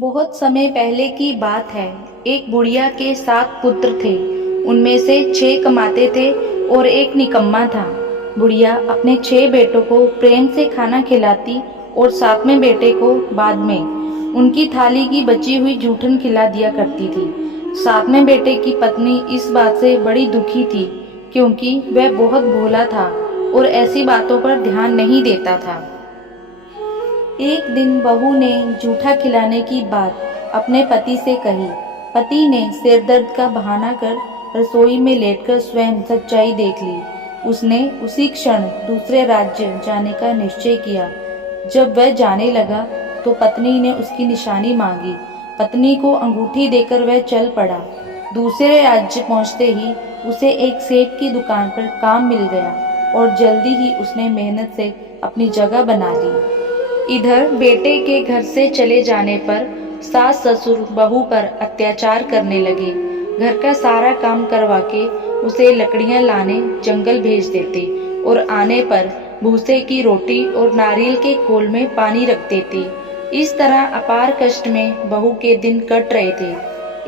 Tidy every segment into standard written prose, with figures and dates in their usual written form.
बहुत समय पहले की बात है। एक बुढ़िया के 7 पुत्र थे। उनमें से 6 कमाते थे और एक निकम्मा था। बुढ़िया अपने 6 बेटों को प्रेम से खाना खिलाती और 7वें बेटे को बाद में उनकी थाली की बची हुई जूठन खिला दिया करती थी। 7वें बेटे की पत्नी इस बात से बड़ी दुखी थी, क्योंकि वह बहुत भोला था और ऐसी बातों पर ध्यान नहीं देता था। एक दिन बहू ने जूठा खिलाने की बात अपने पति से कही। पति ने सिर दर्द का बहाना कर रसोई में लेटकर स्वयं सच्चाई देख ली। उसने उसी क्षण दूसरे राज्य जाने का निश्चय किया। जब वह जाने लगा तो पत्नी ने उसकी निशानी मांगी। पत्नी को अंगूठी देकर वह चल पड़ा। दूसरे राज्य पहुंचते ही उसे एक सेठ की दुकान पर काम मिल गया और जल्दी ही उसने मेहनत से अपनी जगह बना ली। इधर बेटे के घर से चले जाने पर सास ससुर बहू पर अत्याचार करने लगे। घर का सारा काम करवा के उसे लकड़ियां लाने जंगल भेज देते और आने पर भूसे की रोटी और नारियल के खोल में पानी रख देते। इस तरह अपार कष्ट में बहू के दिन कट रहे थे।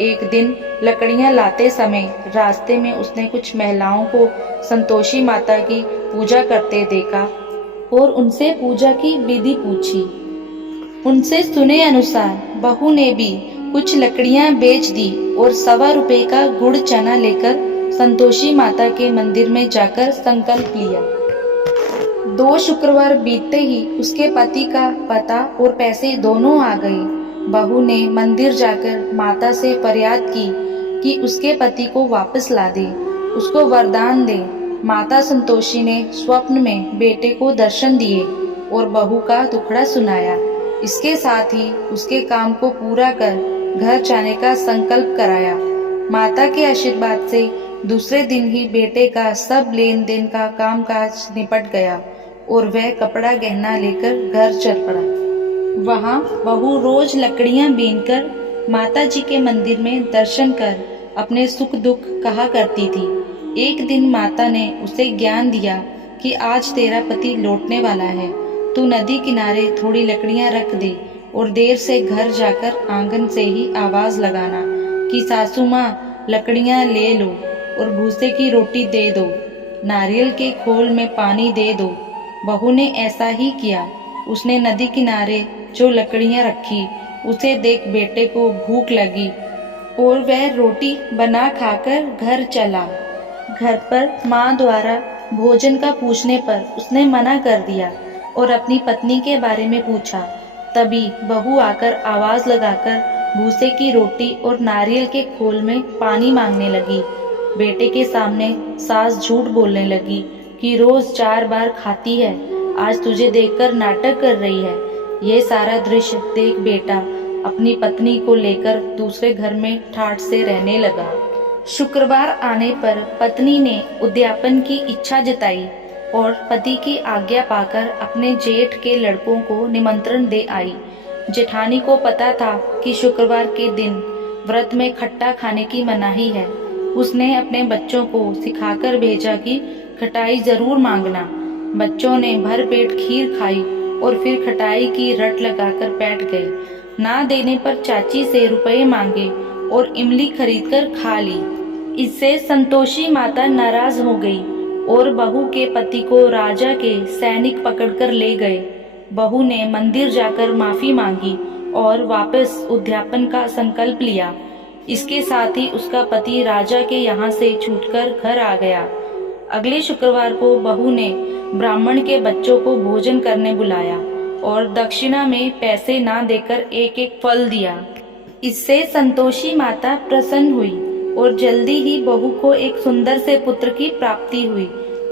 एक दिन लकड़ियां लाते समय रास्ते में उसने कुछ महिलाओं को संतोषी माता की पूजा करते देखा और उनसे पूजा की विधि पूछी। उनसे सुने अनुसार बहू ने भी कुछ लकड़ियां बेच दी और 1.25 रुपए का गुड़ चना लेकर संतोषी माता के मंदिर में जाकर संकल्प लिया। 2 शुक्रवार बीतते ही उसके पति का पता और पैसे दोनों आ गए। बहू ने मंदिर जाकर माता से फरियाद की कि उसके पति को वापस ला दे, उसको वरदान दे। माता संतोषी ने स्वप्न में बेटे को दर्शन दिए और बहू का दुखड़ा सुनाया। इसके साथ ही उसके काम को पूरा कर घर जाने का संकल्प कराया। माता के आशीर्वाद से दूसरे दिन ही बेटे का सब लेन देन का कामकाज निपट गया और वह कपड़ा गहना लेकर घर चल पड़ा। वहाँ बहू रोज लकड़ियां बीनकर माता जी के मंदिर में दर्शन कर अपने सुख दुख कहा करती थी। एक दिन माता ने उसे ज्ञान दिया कि आज तेरा पति लौटने वाला है, तू नदी किनारे थोड़ी लकड़ियां रख दे और देर से घर जाकर आंगन से ही आवाज लगाना कि सासू माँ लकड़ियां ले लो और भूसे की रोटी दे दो, नारियल के खोल में पानी दे दो। बहू ने ऐसा ही किया। उसने नदी किनारे जो लकड़ियां रखी, उसे देख बेटे को भूख लगी और वह रोटी बना खाकर घर चला। घर पर माँ द्वारा भोजन का पूछने पर उसने मना कर दिया और अपनी पत्नी के बारे में पूछा। तभी बहू आकर आवाज लगाकर भूसे की रोटी और नारियल के खोल में पानी मांगने लगी। बेटे के सामने सास झूठ बोलने लगी कि रोज 4 बार खाती है, आज तुझे देखकर नाटक कर रही है। यह सारा दृश्य देख बेटा अपनी पत्नी को लेकर दूसरे घर में ठाठ से रहने लगा। शुक्रवार आने पर पत्नी ने उद्यापन की इच्छा जताई और पति की आज्ञा पाकर अपने जेठ के लड़कों को निमंत्रण दे आई। जेठानी को पता था कि शुक्रवार के दिन व्रत में खट्टा खाने की मनाही है। उसने अपने बच्चों को सिखाकर भेजा कि खटाई जरूर मांगना। बच्चों ने भर पेट खीर खाई और फिर खटाई की रट लगाकर बैठ गए। ना देने पर चाची से रुपए मांगे और इमली खरीदकर खा ली। इससे संतोषी माता नाराज हो गई और बहू के पति को राजा के सैनिक पकड़कर ले गए। बहू ने मंदिर जाकर माफी मांगी और वापस उद्यापन का संकल्प लिया। इसके साथ ही उसका पति राजा के यहाँ से छूटकर घर आ गया। अगले शुक्रवार को बहू ने ब्राह्मण के बच्चों को भोजन करने बुलाया और दक्षिणा में पैसे ना देकर एक एक फल दिया। इससे संतोषी माता प्रसन्न हुई और जल्दी ही बहू को एक सुंदर से पुत्र की प्राप्ति हुई।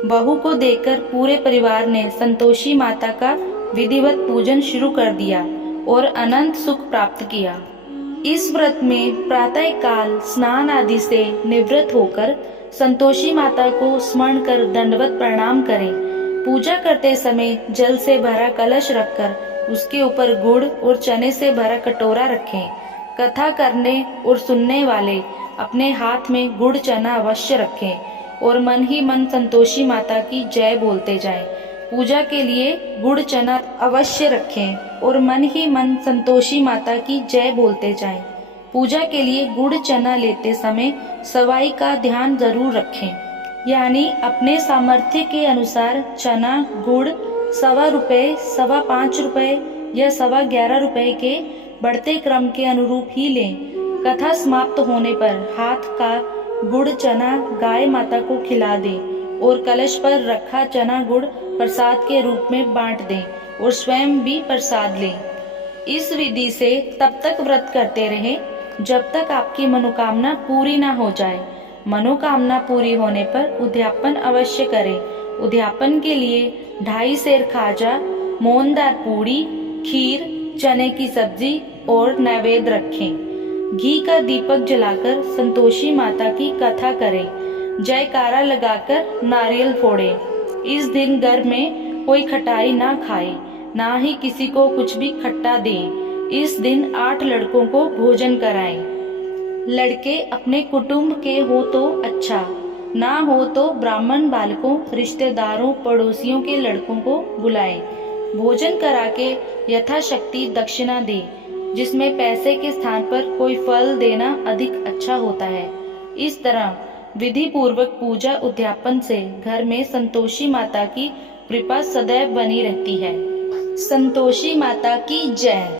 बहू को देखकर पूरे परिवार ने संतोषी माता का विधिवत पूजन शुरू कर दिया और अनंत सुख प्राप्त किया। इस व्रत में प्रातः काल स्नान आदि से निवृत्त होकर संतोषी माता को स्मरण कर दंडवत प्रणाम करें। पूजा करते समय जल से भरा कलश रखकर उसके ऊपर गुड़ और चने से भरा कटोरा रखें। कथा करने और सुनने वाले अपने हाथ में गुड़ चना अवश्य रखें और मन ही मन संतोषी माता की जय बोलते जाएं। पूजा के लिए गुड़ चना अवश्य रखें और मन ही मन संतोषी माता की जय बोलते जाएं। पूजा के लिए गुड़ चना लेते समय सवाई का ध्यान जरूर रखें, यानी अपने सामर्थ्य के अनुसार चना गुड़ 1.25 रुपए, 5.25 रुपए या 11.25 रुपए के बढ़ते क्रम के अनुरूप ही लें। कथा समाप्त होने पर हाथ का गुड़ चना गाय माता को खिला दें और कलश पर रखा चना गुड़ प्रसाद के रूप में बांट दें और स्वयं भी प्रसाद लें। इस विधि से तब तक व्रत करते रहें जब तक आपकी मनोकामना पूरी ना हो जाए। मनोकामना पूरी होने पर उद्यापन अवश्य करें। उद्यापन के लिए 2.5 सेर खाजा, मोहनदार पूड़ी, खीर, चने की सब्जी और नैवेद्य रखें। घी का दीपक जलाकर संतोषी माता की कथा करें। जयकारा लगाकर नारियल फोड़ें। इस दिन घर में कोई खटाई ना खाए, ना ही किसी को कुछ भी खट्टा दें। इस दिन 8 लड़कों को भोजन कराएं। लड़के अपने कुटुंब के हो तो अच्छा, ना हो तो ब्राह्मण बालकों, रिश्तेदारों, पड़ोसियों के लड़कों को बुलाएं। भोजन करा के यथाशक्ति दक्षिणा दें, जिसमें पैसे के स्थान पर कोई फल देना अधिक अच्छा होता है। इस तरह विधि पूर्वक पूजा उद्यापन से घर में संतोषी माता की कृपा सदैव बनी रहती है। संतोषी माता की जय।